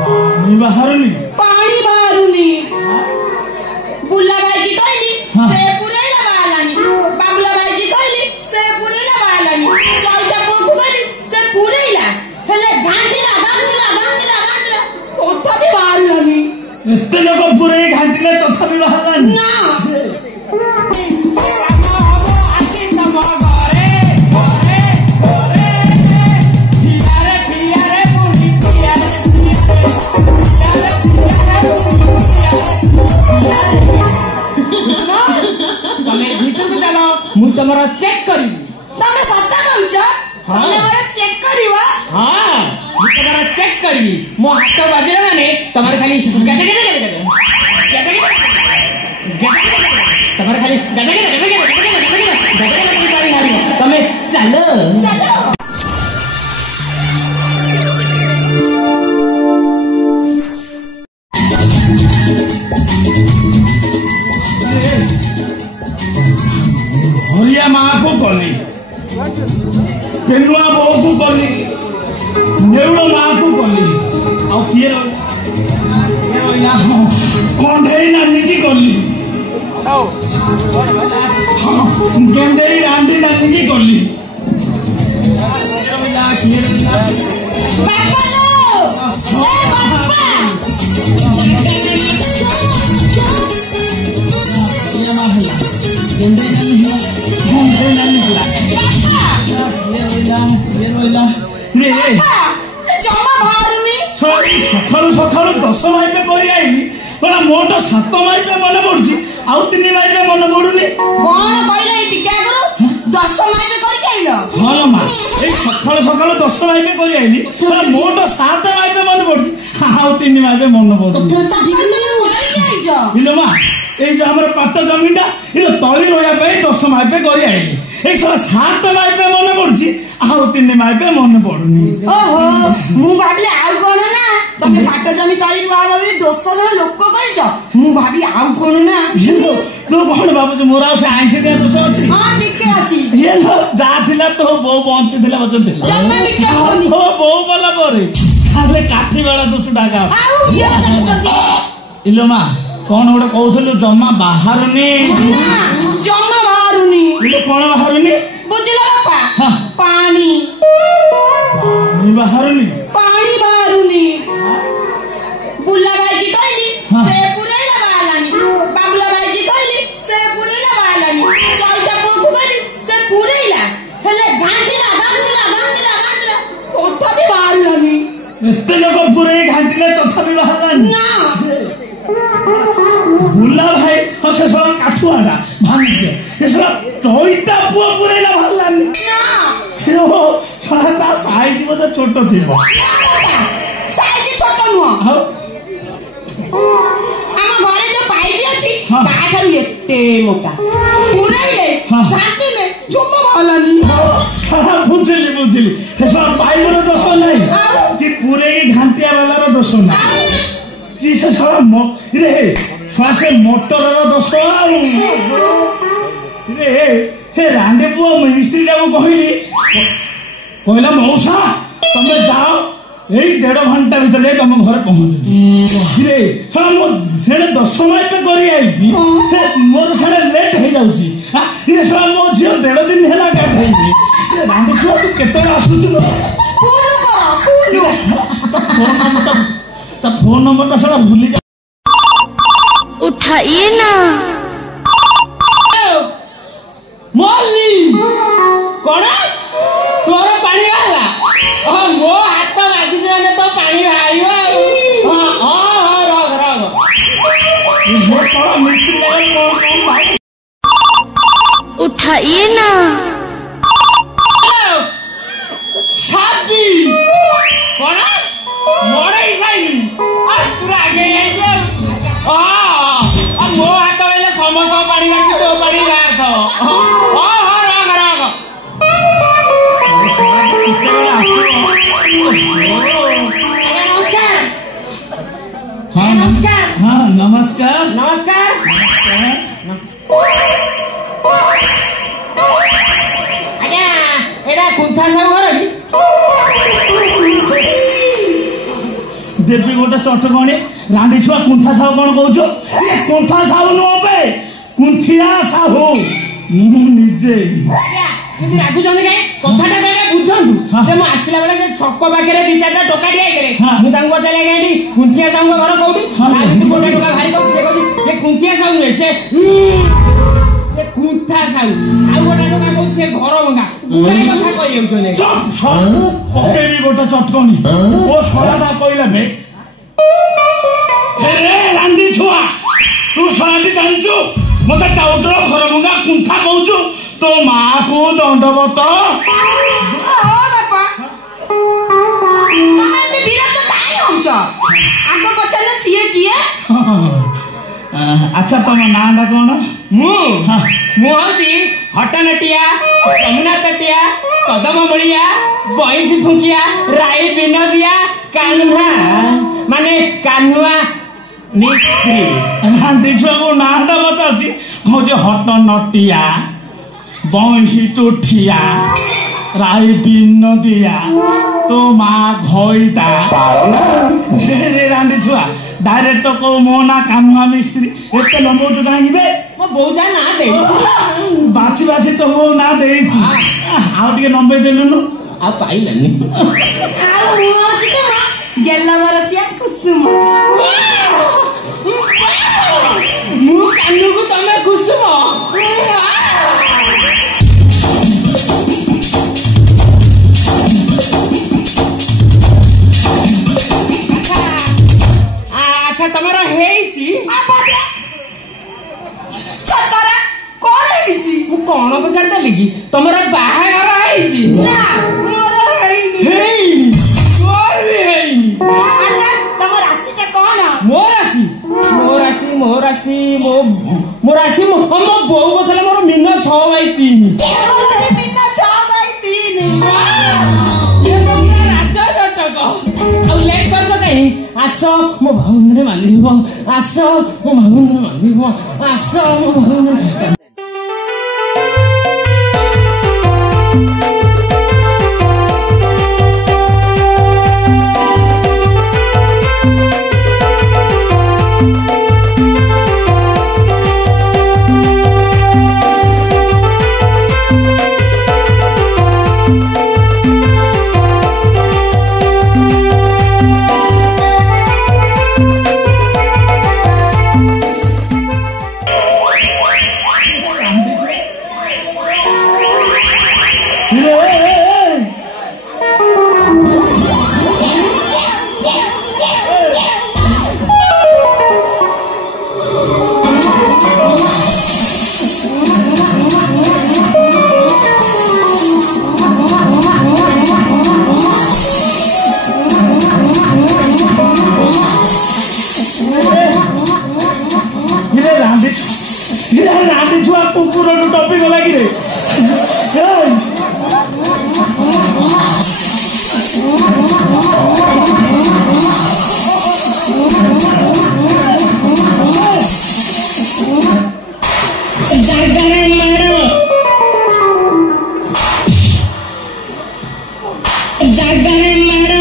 पानी बाहरुनी बुल्ला भाई की कहली से पुरेला बालानी बाबला भाई की कहली से पुरेला बालानी चौथा को कहली से पुरेला हेले घांटिला तथापि बाहरलानी एते लोक पुरे घांटिले तथापि बाहरलानी ना तमरा चेक करी तमे सत्ता कहूछ तमे हमरा चेक करिवा हां मु तमरा चेक करी मो हाथ बाजिला माने तमरा खाली तमरा खाली तमे चलो हरिया माँ को कली तेनुआ बो को कली नेउलो माँ को कली आउ किए रहिला कंढेई नानी की कली गेंदेई रांडी नानी की कली बापा लो ए बापा सकालू सकालू 10 माइपे कर मोट 7 माइपे मन पड़ी आउ 3 माइपे मन पड़ुनी कौन कहले टिका करू 10 माइपे करके आइलो हां मां ए सकालू सकालू 10 माइपे कर मोट 7 माइपे मन पड़ी आउ 3 माइपे मन पड़ुनी मां ए जो हमर पाट जमीनटा ए तली रोया पे 10 माइपे कर आइली एक 7 माइपे मन पड़ी आउ 3 माइपे मन पड़ुनी ओहो मु भाबले आउ कोन ना तमे पाट जमी तली रुआ भाबले 200 जन लोक कहिछ मु भाबी आउ कोन ना तो कोन बाबू मोरा से आइसे दे दोष अछि हां ठीक अछि ये लो जा थिला तो बो पहुंच थिला बचथिला जम्मा मिठा होनी हो बो वाला परे खाले काठी वाला दोष डाका आउ ये इलो मा कोन ओडे कहउथलु जम्मा बाहरनी जम्मा बाहरनी इलो कोन बाहरनी बुझिला बापा हां पानी बाहरनी बुल्ला भाई की कहली से पुरेला बालानी बाबला भाई की कहली से पुरेला बालानी चौथा को कहली से पुरेला हेले घांटिला तथापि बाहरलानी एते लोक पुरे घांटिले तथापि बाहरलानी ना बुल्ला भाई हसे सब काठुआडा भांगी दे ए सब चौथा पुआ पुरेला बाहरलानी ना यो सारा साइज मते छोट थिबो साइज छोट नुह हां आम घरे जो पाइप अछि ताठारु एते मोटा पुराइले घाटिले जम्मा बाहरलानी हां बुझिली सब पाइपर दोष नहीं कि पूरे घांटिया वाला दोष नहीं कि से सब रे फासे मोटर दोष रे हे रांडे पुआ मिस्त्री को कहली कहला मौसा तमे जाओ यही 1.5 घंटा भीतर तुम घर पहुंच रे से 10 माइपे कर मोर साढ़े लेट हो जाऊँगी मो झी 1.5 दिन है गाधेबी रांधे छुआ तू केत आसुचु फोन नंबर सारा भूली जा उठाइए ना मल्ली कौन तोर पानी वाला मो हाथ लागी तो पानी उठाइए ना शादी कौन मोड़े पूरा आगे मो हाथ बोले समस्त पानी बाकी तो पानी बाहर हाँ नमस्कार हाँ नमस्कार नमस्कार आज्ञा एटा कुंथा सब घर ଦେବି ଗୋଟେ ଚଟକଣି ରାଣ୍ଡି ଛୁଆ କୁଣ୍ଠା ସାହୁ କଣ କହୁଛୁ? କୁଣ୍ଠା ସାହୁ ନୁହଁ ବେ, କୁଣ୍ଠିଆ ସାହୁ। ମୁଁ ନିଜେ ରାଗୁଛନ୍ତି କାଇଁ? କଥାଟା କହିଲେ ବୁଝନ୍ତୁ। ମୁଁ ଆସିଲା ବେଳେ ଛକ ପାଖରେ 2-4ଟା ଟୋକା ଠିଆ ହେଇଥିଲେ। ମୁଁ ତାଙ୍କୁ ପଚାରିଲି କାହିଁକି କୁଣ୍ଠିଆ ସାହୁଙ୍କ ଘର କୋଉଠି? ଗୋଟେ ଟୋକା ଭାରି କହୁଛି, ସେ କହୁଛି ସେ କୁଣ୍ଠିଆ ସାହୁ ନୁହେଁ, ସେ କୁଣ୍ଠା ସାହୁ। ଆଉ ଗୋଟେ ଟୋକା କହୁଛି ସେ ଘର ଭଙ୍ଗା। କଥା କହିଯାଉଛନ୍ତି। ପକେଇବି ଗୋଟେ ଚଟକଣି। ଓ ଶଳାଟା କହିଲା ବେ, ରାଣ୍ଡି ଛୁଆ ତୁ ଶଳାଟି ଜାଣିଛୁ ମତେ ଚାଉଟର ଘର ଭଙ୍ଗା କୁଣ୍ଠା କହୁଛୁ? ତୋ ମାଆ କୁ ଦଣ୍ଡବତ। ଆଗ ପଚାରିଲ ସିଏ କିଏ? ଆଚ୍ଛା ତମ ନାଁ ଟା କଣ? ମୁଁ ହଉଛି ହଟନଟିଆ, ଯମୁନା ତଟିଆ, କଦମ ମୂଳିଆ, ବଇଁଶୀ ଫୁଙ୍କିଆ, ରାଇ ବିନୋଦିଆ, କାହ୍ନୁଆ ମାନେ କାହ୍ନୁଆ ମିସ୍ତ୍ରୀ। ରାଣ୍ଡି ଛୁଆକୁ ନାଁ ଟା ପଚାରୁଛି, ହଉଛି ହଟନଟିଆ, ବଇଁଶୀ ତୁଠିଆ, ରାଇ ବିନୋଦିଆ, ତୋ ମା ଘଇତା। ରାଣ୍ଡି ଛୁଆ ଡାଇରେକ୍ଟ କହୁ ମୋ ନା କାହ୍ନୁଆ ମିସ୍ତ୍ରୀ। ଏତେ ଲମ୍ବଉଛୁ କାହିଁକି ବେ? ମୋ ବୋଉ ଯା ନା ଦେଇଛି, ବାଛି ବାଛି ତ ମୋ ନା ଦେଇଛି। ଆଉ ଟିକେ ଲମ୍ବେଇ ଦେଲୁନୁ। ଆଉ ପାଇଲାନି। ଆଉ ମୁଁ ହଉଛି ତମ ଗେଲ ବରସିଆ କୁସୁମ। ମୁଁ କାହ୍ନୁକୁ ତମେ କୁସୁମ। ଆଚ୍ଛା ତମର ହେଇଛି? ଛତରା କଣ ହେଇଛି? ମୁଁ କଣ ପଚାରିଦେଲି କି? ତମର ବାହାଘର ହେଇଛି? ନା ମୋର ହେଇନି। ହେଇନି? ମୋର ବି ହେଇନି। ଆଚ୍ଛା ତମ ରାଶିଟା କଣ? ମୋ ରାଶି ମୋ ବୋଉ କଥିଲେ ମୋର ମିନ 6/3। ରାଜ ଜଟକ। ଆଉ ଲେଟ୍ କରିଛ କାହିଁ? ଆସ ମୋ ଭାଉନରେ ମାନିବ, ଆସ ମୋ ଭାଉନରେ ମାନିବ, ଆସ ମୋ ଭାଉନରେ। ରାଣ୍ଡି ଛୁଆ କୁକୁରଠୁ ଟପି ଗଲା କି ରେ? ଜାଗାରେ ମାର, ଜାଗାରେ ମାର,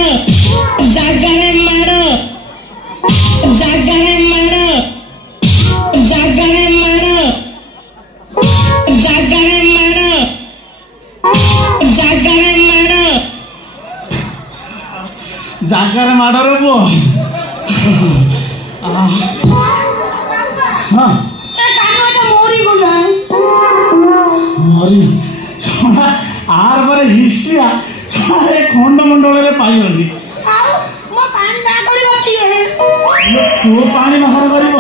ଜାଗାରେ ମାର, ଜାଗାରେ ମାର, ଜାଗାରେ ମାର, ଜାଗାରେ ମାର, ଜାଗାରେ ମାର, ଜାଗାରେ ମାଡରେ ପୁଅ। ମରି ଆର ପରେ ହିଷ୍ଟ୍ରିଆ ଖଣ୍ଡମଣ୍ଡଳରେ ପାଇଗଲି। ତୁ ପାଣି ବାହାର କରିବ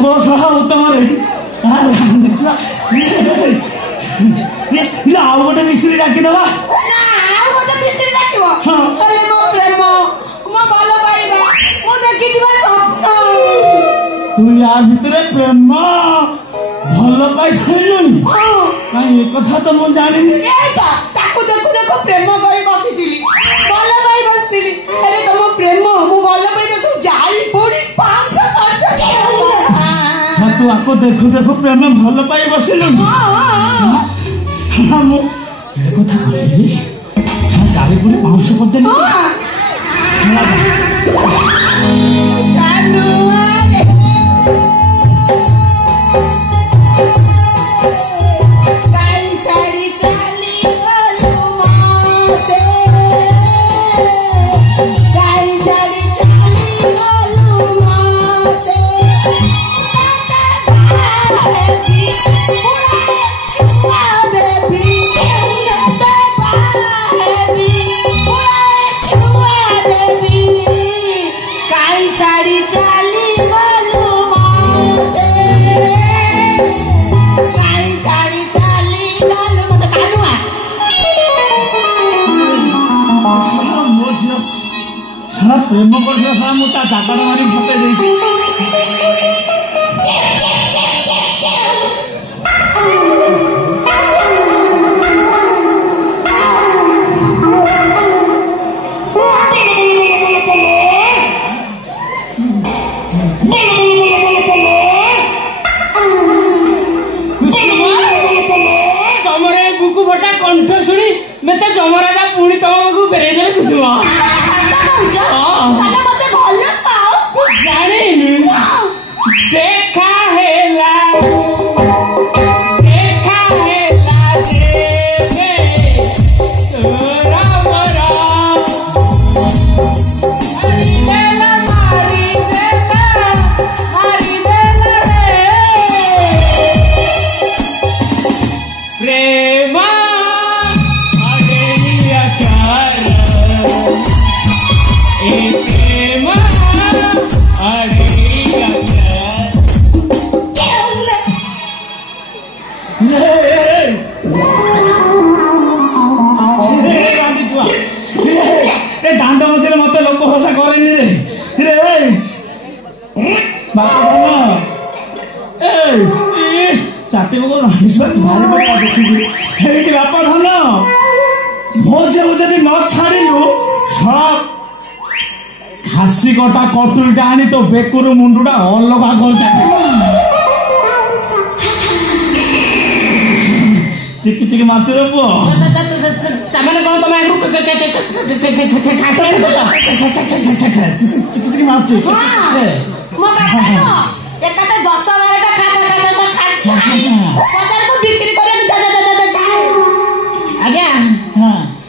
କୋ ସହ ଉତ୍ତମରେ। ଆଉ ଗୋଟେ ମିସ୍ତ୍ରୀ ଡାକିଦବା। ତୁ ୟା ଭିତରେ ପ୍ରେମ ଭଲ ପାଇ ସାରିଲୁଣି? କାଇଁ ଏ କଥା ତ ମୁଁ ଜାଣିନି। ତାକୁ ଦେଖୁ ଦେଖୁ ପ୍ରେମ କରି ବସିଥିଲି, ଭଲ ପାଇ ବସିଥିଲି। ହେଲେ ତମ ପ୍ରେମ ମୁଁ ଭଲ ପାଇ ବସି ଜାଳି ପୋଡି ପାଉଁଶ ତୁ ଆକୁ ଦେଖୁ ଦେଖୁ ପ୍ରେମ ଭଲ ପାଇ ବସିଲୁଣି? ମୁଁ ଏ କଥା କହିଲି गाड़ी पूरी माउस करते प्रेम कर चाटा मारी फटे तमरे बुकु फटा कंठ शुणी मत जमराजा पुणी तुमको फेरे कुसुम देखा हेला तोरा मरा मारी देला रे प्रेम अगेलिया चार प्रेम अगेलिया दांड मझे मत लोक हसा करे रे चाटे भारी पैसा देखी बापा धन मो झील जदि न छाड़ू सब खासी कटा कटुरीटा आनी तो बेकुर मुंडुटा अलग कर चिकी चिकी माचुर पुओ तमने कौन तुम चिकी माचु मो बापा न एकाते 10-12टा खाता को बिक्री करे आज्ञा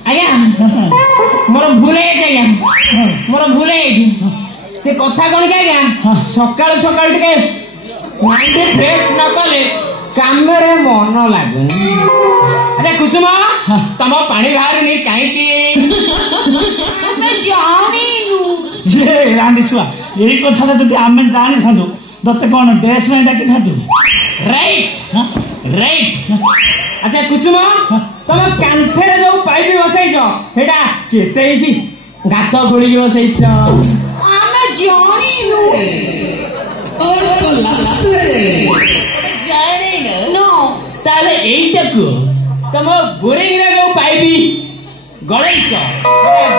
आज्ञा मोर भूल से कथा कौन कि आज्ञा सकाल सकाल टे माइंड फ्रेश न कले काम मन लगुनि अरे कुसुम तुम पानी बाहर नहीं कहीं रानी छुआ यही कथा जब आम जानी था तते कौन ड्रेस में डाकी था राइट राइट अच्छा कुसुम तुम कांथे जो पाइप बसैछ सेटा केते गात खोली बसैछ आमे जानिनु नो ताले एइटाकु तुम बोरिंग रे जो पाइप गळैछ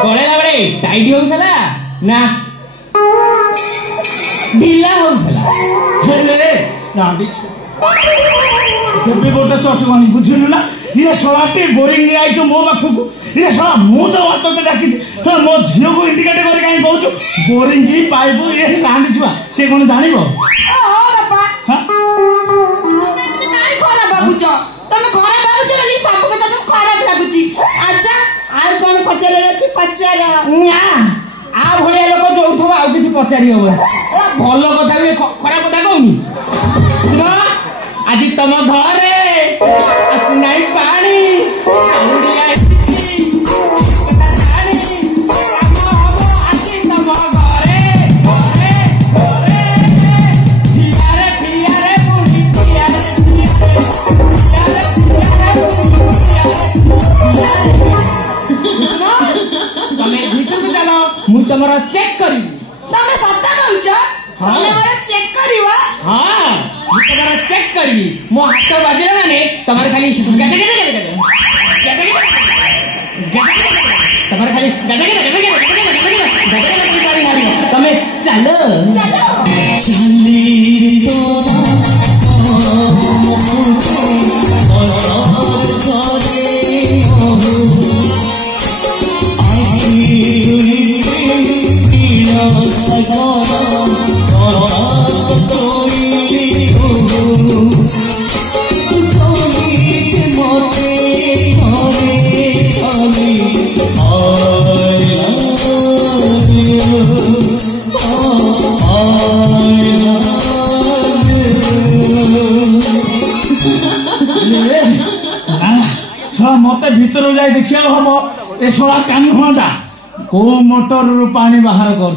गळेला बळे टाइट होउथला ना ढिला होउथला हेले रानी गोटे चटकनी बुझलु ना ये सलाटी बोरिंग आई मो पाखक ये सला मु तो हाथ डाकी मो झील को इंडिकेट कर कहीं कहूँ बोरिंग की पाइप ये रानी छुआ से कौन जान लोक जो आउ कि पचारि हम भल कथा भी खराब कथा कहूनी आज तुम घरे आसना पानी तुम चेक करी तमे सत्ता कहूछ तमे मोर चेक करिवा हां तुम चेक करी मो हाथ बाजिला माने तमर खाली तमर खाली तमे चलो चलो चली मत भीतर जाए देखा हम ए शला कान्हटा को मोटर रु पानी बाहर कर